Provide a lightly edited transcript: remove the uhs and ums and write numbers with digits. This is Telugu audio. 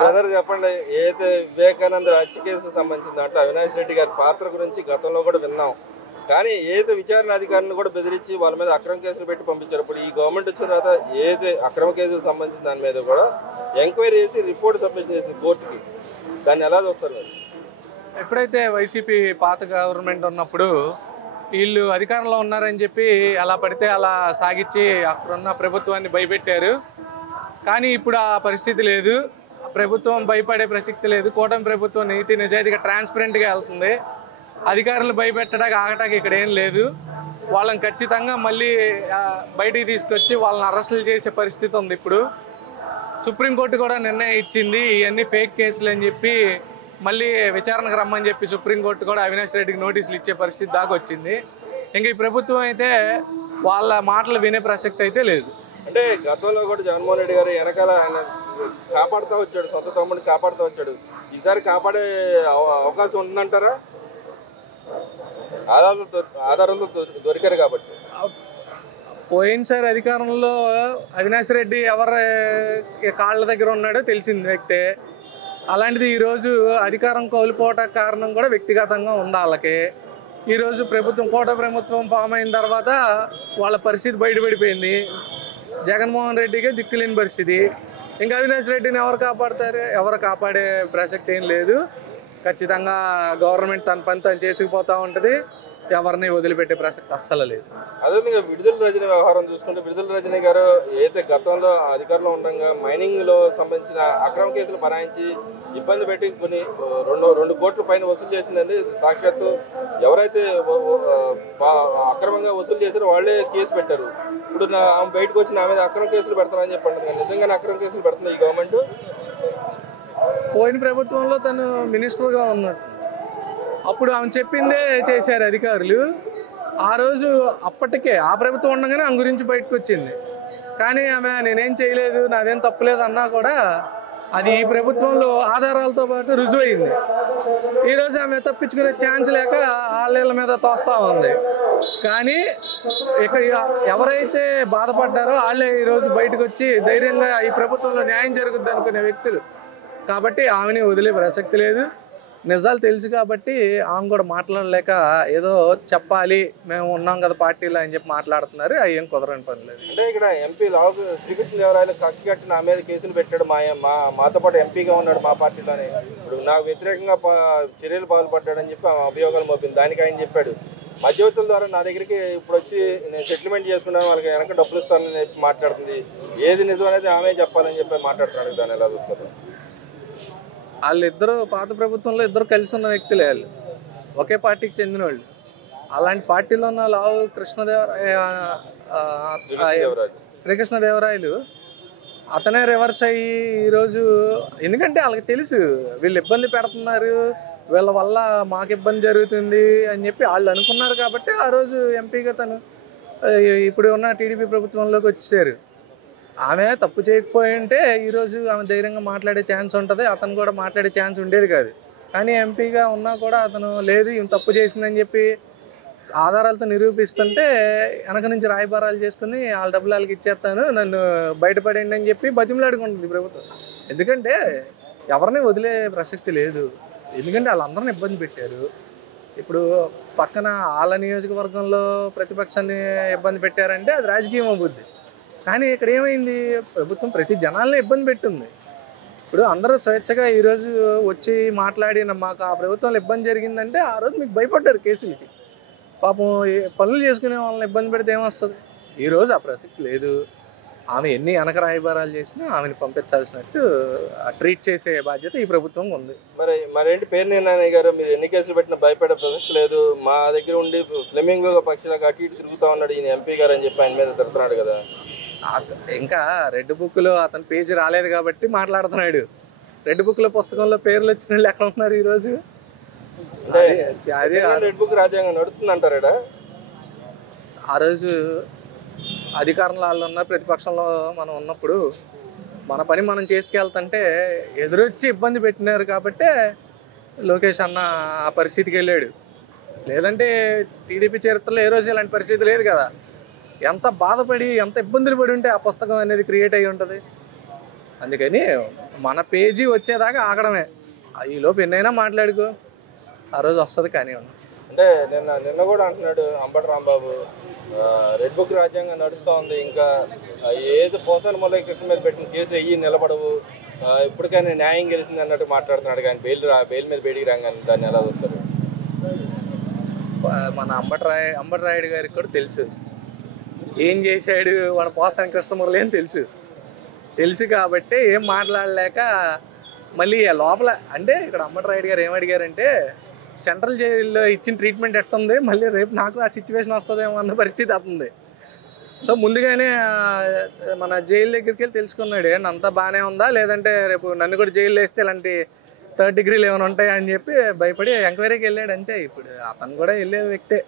బ్రదర్ చెప్పండి, ఏదైతే వివేకానంద హత్య కేసు సంబంధించిన దాంట్లో అవినాష్ రెడ్డి గారి పాత్ర గురించి గతంలో కూడా విన్నాం. కానీ ఏదైతే విచారణ అధికారులను కూడా బెదిరించి వాళ్ళ మీద అక్రమ కేసులు పెట్టి పంపించారు. ఇప్పుడు ఈ గవర్నమెంట్ వచ్చిన తర్వాత ఏదైతే అక్రమ కేసుకు సంబంధించిన దాని మీద కూడా ఎంక్వైరీ చేసి రిపోర్ట్ సబ్మిట్ చేసింది కోర్టుకి. దాన్ని ఎలా చూస్తారు? ఎప్పుడైతే వైసీపీ పాత గవర్నమెంట్ ఉన్నప్పుడు వీళ్ళు అధికారంలో ఉన్నారని చెప్పి అలా పడితే అలా సాగించి అక్కడున్న ప్రభుత్వాన్ని భయపెట్టారు. కానీ ఇప్పుడు ఆ పరిస్థితి లేదు. ప్రభుత్వం భయపడే ప్రసక్తి లేదు. కూటమి ప్రభుత్వం నీతి నిజాయితీగా ట్రాన్స్పరెంట్గా వెళ్తుంది. అధికారులు భయపెట్టడానికి ఆగటానికి ఇక్కడ ఏం లేదు. వాళ్ళని ఖచ్చితంగా మళ్ళీ బయటికి తీసుకొచ్చి వాళ్ళని అరెస్టులు చేసే పరిస్థితి ఉంది. ఇప్పుడు సుప్రీంకోర్టు కూడా నిర్ణయం ఇచ్చింది, ఇవన్నీ ఫేక్ కేసులు అని చెప్పి మళ్ళీ విచారణకు రమ్మని చెప్పి సుప్రీంకోర్టు కూడా అవినాష్ రెడ్డికి నోటీసులు ఇచ్చే పరిస్థితి దాకా వచ్చింది. ఇంకా ఈ ప్రభుత్వం అయితే వాళ్ళ మాటలు వినే ప్రసక్తి అయితే లేదు. అంటే గతంలో కూడా జగన్మోహన్ రెడ్డి గారు వెనకాల ఆయన కాపాడుతూ వచ్చాడు, సొంత తమ్ముడిని కాపాడుతూ వచ్చాడు. ఈసారి కాపాడే అవకాశం ఉందంటారా? ఆధారంతో దొరికారు కాబట్టి. పోయినసారి అధికారంలో అవినాష్ రెడ్డి ఎవరి కాళ్ళ దగ్గర ఉన్నాడో తెలిసింది వ్యక్తే. అలాంటిది ఈరోజు అధికారం కోల్పోవటానికి కారణం కూడా వ్యక్తిగతంగా ఉంది వాళ్ళకి. ఈరోజు ప్రభుత్వం కోట ప్రభుత్వం ఫామ్ అయిన తర్వాత వాళ్ళ పరిస్థితి బయటపడిపోయింది. జగన్మోహన్ రెడ్డికే దిక్కులేని పరిస్థితి. ఇంకా అవినాష్ రెడ్డిని ఎవరు కాపాడతారు? ఎవరు కాపాడే ప్రసక్తి ఏం లేదు. ఖచ్చితంగా గవర్నమెంట్ తన పని తను చేసుకుపోతూ ఉంటుంది. ఎవరిని వదిలిపెట్టే ప్రసక్తి అస్సలు లేదు. అదే విడుదల రజనీ వ్యవహారం చూసుకుంటే, విడుదల రజనీ గారు ఏదైతే గతంలో అధికారంలో ఉండగా మైనింగ్ లో సంబంధించిన అక్రమ కేసులు బనాయించి ఇబ్బంది పెట్టి కొన్ని 2 కోట్ల పైన వసూలు చేసిందండి. సాక్షాత్తు ఎవరైతే అక్రమంగా వసూలు చేశారో వాళ్ళే కేసు పెట్టారు. ఇప్పుడు ఆమె బయటకు వచ్చి నా మీద అక్రమ కేసులు పెడతారని చెప్పండి. నిజంగానే అక్రమ కేసులు పెడుతుంది ఈ గవర్నమెంట్? పోయిన ప్రభుత్వంలో తను మినిస్టర్గా ఉన్నట్టు అప్పుడు ఆమె చెప్పిందే చేశారు అధికారులు. ఆ రోజు అప్పటికే ఆ ప్రభుత్వం ఉండగానే ఆమె గురించి బయటకు వచ్చింది. కానీ ఆమె నేనేం చేయలేదు, నాదేం తప్పులేదు అన్నా కూడా అది ఈ ప్రభుత్వంలో ఆధారాలతో పాటు రుజువు అయింది. ఈరోజు ఆమె తప్పించుకునే ఛాన్స్ లేక వాళ్ళ మీద తోస్తూ ఉంది. కానీ ఇక ఎవరైతే బాధపడ్డారో వాళ్ళే ఈరోజు బయటకు వచ్చి ధైర్యంగా ఈ ప్రభుత్వంలో న్యాయం జరుగుద్ది అనుకునే వ్యక్తులు. కాబట్టి ఆమెని వదిలే ప్రసక్తి లేదు. నిజాలు తెలుసు కాబట్టి ఆమె కూడా మాట్లాడలేక ఏదో చెప్పాలి, మేము ఉన్నాం కదా పార్టీలో అని చెప్పి మాట్లాడుతున్నారు. అవి ఏం కుదరని పని లేదు. అంటే ఇక్కడ ఎంపీ శ్రీకృష్ణదేవరాయలు కక్ష కట్టి నా మీద కేసులు పెట్టాడు, మాతో పాటు ఎంపీగా ఉన్నాడు మా పార్టీలోనే, ఇప్పుడు నాకు వ్యతిరేకంగా చర్యలు పాల్పడ్డాడని చెప్పి ఆమె అభియోగాలు మోపింది. దానికి ఆయన చెప్పాడు, మధ్యవర్తుల ద్వారా నా దగ్గరికి ఇప్పుడు వచ్చి నేను సెటిల్మెంట్ చేసుకున్నాను, వాళ్ళకి వెనక డబ్బులు ఇస్తానని చెప్పి మాట్లాడుతుంది. ఏది నిజం అనేది ఆమె చెప్పాలని చెప్పి మాట్లాడుతున్నాడు. దాన్ని ఎలా చూస్తారు? వాళ్ళిద్దరూ పాత ప్రభుత్వంలో ఇద్దరు కలిసి ఉన్న వ్యక్తులే. వాళ్ళు ఒకే పార్టీకి చెందిన వాళ్ళు. అలాంటి పార్టీలో ఉన్న శ్రీకృష్ణదేవరాయలు అతనే రివర్స్ అయ్యి ఈరోజు, ఎందుకంటే వాళ్ళకి తెలుసు వీళ్ళు ఇబ్బంది పెడుతున్నారు, వీళ్ళ వల్ల మాకు ఇబ్బంది జరుగుతుంది అని చెప్పి వాళ్ళు అనుకున్నారు. కాబట్టి ఆ రోజు ఎంపీగా తను ఇప్పుడు ఉన్న టీడీపీ ప్రభుత్వంలోకి వచ్చేసారు. ఆమె తప్పు చేయకపోయి ఉంటే ఈరోజు ఆమె ధైర్యంగా మాట్లాడే ఛాన్స్ ఉంటుంది, అతను కూడా మాట్లాడే ఛాన్స్ ఉండేది కాదు. కానీ ఎంపీగా ఉన్నా కూడా అతను లేదు ఈమె తప్పు చేసిందని చెప్పి ఆధారాలతో నిరూపిస్తుంటే వెనక నుంచి రాయబారాలు చేసుకుని వాళ్ళ డబ్బులు వాళ్ళకి ఇచ్చేస్తాను, నన్ను బయటపడండి అని చెప్పి బతిమలాడుకుంటుంది ప్రభుత్వం. ఎందుకంటే ఎవరిని వదిలే ప్రసక్తి లేదు. ఎందుకంటే వాళ్ళందరిని ఇబ్బంది పెట్టారు. ఇప్పుడు పక్కన వాళ్ళ నియోజకవర్గంలో ప్రతిపక్షాన్ని ఇబ్బంది పెట్టారంటే అది రాజకీయం అభివృద్ధి. కానీ ఇక్కడ ఏమైంది, ప్రభుత్వం ప్రతి జనాల్ని ఇబ్బంది పెట్టింది. ఇప్పుడు అందరూ స్వేచ్ఛగా ఈరోజు వచ్చి మాట్లాడి మాకు ఆ ప్రభుత్వంలో ఇబ్బంది జరిగిందంటే ఆ రోజు మీకు భయపడ్డారు కేసులకి. పాపం పనులు చేసుకునే వాళ్ళని ఇబ్బంది పెడితే ఏమొస్తుంది? ఈరోజు ఆ ప్రసక్తి లేదు. ఆమె ఎన్ని వెనక రాయబారాలు చేసినా ఆమెను పంపించాల్సినట్టు ట్రీట్ చేసే బాధ్యత ఈ ప్రభుత్వం ఉంది. మరేంటి పేర్ని నాని గారు, మీరు ఎన్ని కేసులు పెట్టినా భయపడే ప్రసక్తి లేదు, మా దగ్గర ఉండి ఫ్లెమింగో పక్షిలాగా అటు ఇటు తిరుగుతూ ఉన్నాడు ఈయన ఎంపీ గారు అని చెప్పి ఆయన మీద తిడుతున్నాడు కదా. ఇంకా రెడ్ బుక్లో అతని పేజీ రాలేదు కాబట్టి మాట్లాడుతున్నాడు. రెడ్ బుక్లో పుస్తకంలో పేర్లు వచ్చిన వాళ్ళు ఎక్కడ ఉన్నారు ఈరోజు? రెడ్ బుక్ రాజ్యాంగం నడుస్తుంది అంటారా? ఆ రోజు అధికారంలో వాళ్ళు ఉన్న ప్రతిపక్షంలో మనం ఉన్నప్పుడు మన పని మనం చేసుకెళ్తుంటే ఎదురొచ్చి ఇబ్బంది పెట్టినారు కాబట్టే లోకేష్ అన్న ఆ పరిస్థితికి వెళ్ళాడు. లేదంటే టీడీపీ చరిత్రలో ఏ రోజు ఇలాంటి పరిస్థితి లేదు కదా. ఎంత బాధపడి ఎంత ఇబ్బందులు పడి ఉంటే ఆ పుస్తకం అనేది క్రియేట్ అయ్యి ఉంటుంది. అందుకని మన పేజీ వచ్చేదాకా ఆగడమే. ఈలోపు ఎన్నైనా మాట్లాడుకో, ఆ రోజు వస్తుంది. కానీ అంటే నిన్న కూడా అంటున్నాడు అంబటి రాంబాబు, రెడ్ బుక్ రాజ్యాంగం నడుస్తూ ఉంది, ఇంకా ఏది పోసాని మురళీకృష్ణ మీద పెట్టిన కేసులు అయ్యి నిలబడవు, ఇప్పటికైనా న్యాయం గెలిచింది అన్నట్టు మాట్లాడుతున్నాడు. కానీ బెయిల్ మీద బయటికి రాగానే దాన్ని ఎలా చూస్తారు? మన అంబటి రాయుడు గారికి కూడా తెలుసు ఏం చేశాడు మన పోసాని కృష్ణమురళి అని తెలుసు కాబట్టి ఏం మాట్లాడలేక మళ్ళీ లోపల అంటే ఇక్కడ అంబటి రాయుడు గారు ఏమడిగారంటే, సెంట్రల్ జైల్లో ఇచ్చిన ట్రీట్మెంట్ ఎట్టుంది, మళ్ళీ రేపు నాకు ఆ సిచ్యువేషన్ వస్తుందేమో అన్న పరిస్థితి అవుతుంది. సో ముందుగానే మన జైలు దగ్గరికి వెళ్ళి తెలుసుకున్నాడు, అంతా బాగానే ఉందా, లేదంటే రేపు నన్ను కూడా జైల్లో వేస్తే ఇలాంటి 3rd డిగ్రీలు ఏమైనా ఉంటాయా అని చెప్పి భయపడి ఎంక్వైరీకి వెళ్ళాడు. అంతే. ఇప్పుడు అతను కూడా వెళ్ళే వ్యక్తే.